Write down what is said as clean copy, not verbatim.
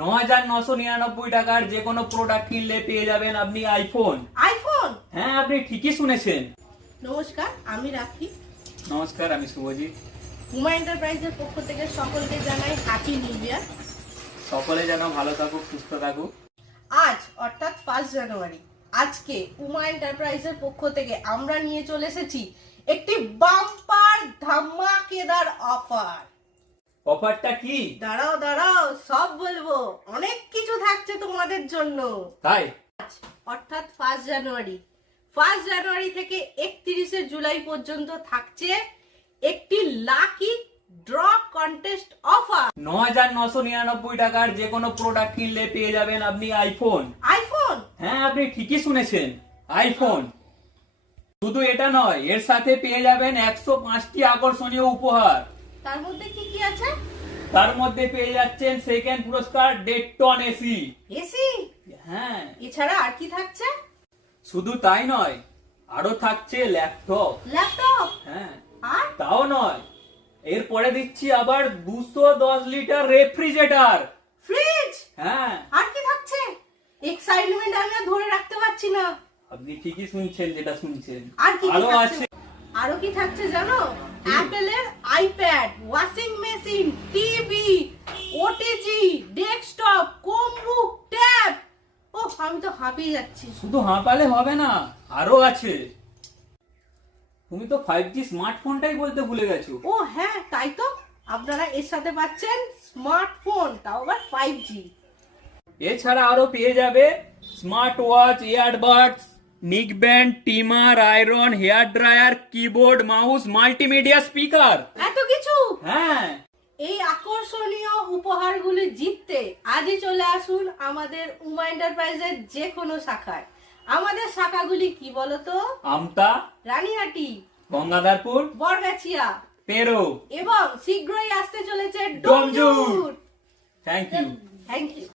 9,999 টাকার যে কোনো প্রোডাক্ট কিনলে পেয়ে যাবেন আপনি আইফোন। আইফোন? হ্যাঁ, আপনি ঠিকই শুনেছেন। নমস্কার, আমি রাখি। নমস্কার, আমি শুভজিৎ। উমা এন্টারপ্রাইজের পক্ষ থেকে সকলকে জানাই হ্যাপি নিউ ইয়ার। সকলে যেন ভালো থাকুক, সুস্থ থাকুক। আজ অর্থাৎ 5 জানুয়ারি আজকে উমা এন্টারপ্রাইজের পক্ষ থেকে আমরা নিয়ে চলে এসেছি একটি বাম্পার ধামাকেদার অফার। অফারটা কি? দাঁড়াও সব বলবো, অনেক কিছু থাকছে তোমাদের জন্য। তাই অর্থাৎ 5 জানুয়ারি থেকে 31শে জুলাই পর্যন্ত থাকছে একটি লাকি ড্র কন্টেস্ট অফার। 9,999 টাকার যে কোনো প্রোডাক্ট কিনলে পেয়ে যাবেন আপনি আইফোন। আইফোন? হ্যাঁ, আপনি ঠিকই শুনেছেন, আইফোন। শুধু এটা নয়, এর সাথে পেয়ে যাবেন 105টি আকর্ষণীয় উপহার। তার মধ্যে কি কি আছে? তার মধ্যে পেয়ে যাচ্ছেন সেকেন্ড পুরস্কার 1.5 টন এসি। এসি? হ্যাঁ, এছাড়া আর কি থাকছে? শুধু তাই নয়, আরো থাকছে ল্যাপটপ। ল্যাপটপ? হ্যাঁ, আর তাও নয়, এরপরে দিচ্ছি আবার 210 লিটার রেফ্রিজারেটর। ফ্রিজ? হ্যাঁ, আর কি থাকছে? এক্সাইটমেন্ট আমি আর ধরে রাখতে পারছি না। আপনি ঠিকই শুনছেন, যেটা শুনছেন। আর কি কি আরো থাকছে? আছে। আরো কি থাকছে জানো? অ্যাপলের iPad, washing machine, TV, OTG, desktop, কমবুক, ট্যাব। ও, আমি তো হাঁপিয়ে যাচ্ছি। শুধু হাঁপালে হবে না, আরো আছে। তুমি তো 5G স্মার্টফোনটাই বলতে ভুলে গেছো। ও হ্যাঁ, তাই তো। আপনারা এর সাথে পাচ্ছেন স্মার্টফোন, তাও আবার 5G। এছাড়া আরো পেয়ে যাবে smart watch, earbuds, neck band, trimmer, iron, hair dryer, keyboard, mouse, multimedia speaker. এত কিছু? হ্যাঁ, এই আকর্ষণীয় উপহারগুলি জিততে আজই চলে আসুন আমাদের উমা এন্টারপ্রাইজের যে কোনো শাখায়। আমাদের শাখাগুলি কি বলতো? আমতা, রানীহাটি, গঙ্গাধরপুর, বরগাছিয়া পেরো এবং শীঘ্রই আসতে চলেছে Domjur. Domjur. Thank you. Thank you.